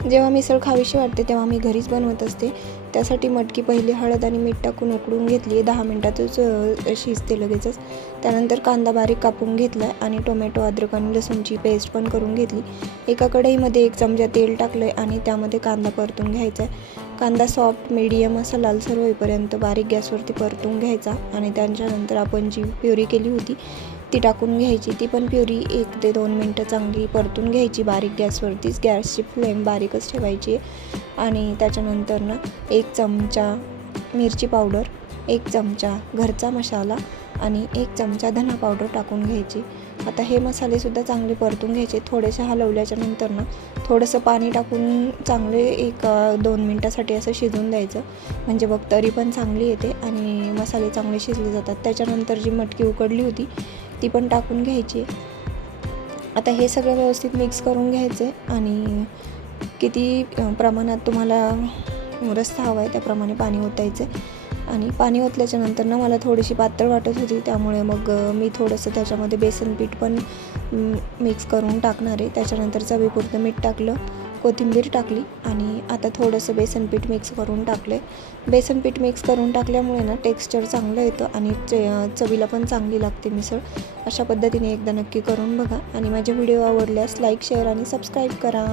जेव्हा मिसळ खावीशी वाटते तेव्हा मी घरीच बनवत असते। त्यासाठी मटकी पहिली हळद आणि मीठ टाकून उकळून घेतली आहे, 10 मिनिटातच शिजते लगेचच। त्यानंतर कांदा बारीक कापून घेतला आणि टोमॅटो, अद्रक आणि लसूणची पेस्ट पण करून घेतली। एका कढईमध्ये 1 चमचा तेल टाकलं आहे आणि त्यामध्ये कांदा परतून घ्यायचा आहे। कांदा सॉफ्ट मीडियम असा लालसर होईपर्यंत बारीक गॅसवरती परतून घ्यायचा आणि त्याच्यानंतर आपण जी प्युरी केली होती ती टाकून घ्यायची। ती पण प्युरी 1 ते 2 मिनटं चांगली परतून घ्यायची बारीक गॅसवरतीच। गॅसची फ्लेम बारीकच ठेवायची आणि त्याच्यानंतर ना 1 चमचा मिरची पावडर, 1 चमचा घरचा मसाला आणि 1 चमचा धना पावडर टाकून घ्यायची। आता हे मसालेसुद्धा चांगले परतून घ्यायचे। थोडेसे हलवल्याच्या नंतर ना थोडंसं पाणी टाकून चांगले 1-2 मिनटासाठी असं शिजवून द्यायचं, म्हणजे बघ तरी पण चांगली येते आणि मसाले चांगले शिजले जातात। त्याच्यानंतर जी मटकी उकडली होती ती पण टाकून घ्यायची। आता हे सगळं व्यवस्थित मिक्स करून घ्यायचं आणि किती प्रमाणात तुम्हाला रस्सा हवा आहे त्याप्रमाणे पाणी ओतायचं आणि पाणी ओतल्याच्या नंतर ना मला थोडीशी पातळ वाटत होती, त्यामुळे मग मी थोडंसं त्याच्यामध्ये बेसन पीठ पण मिक्स करून टाकणार आहे। त्याच्यानंतर चवीपुरतं मीठ टाकलं, कोथिंबीर टाकली आणि आता थोडंसं बेसन पीठ मिक्स करून टाकलं आहे। बेसन पीठ मिक्स करून टाकल्यामुळे ना टेक्स्चर चांगलं येतं आणि चवीला पण चांगली लागते मिसळ। अशा पद्धतीने एकदा नक्की करून बघा आणि माझे व्हिडिओ आवडल्यास लाईक, शेअर आणि सबस्क्राईब करा।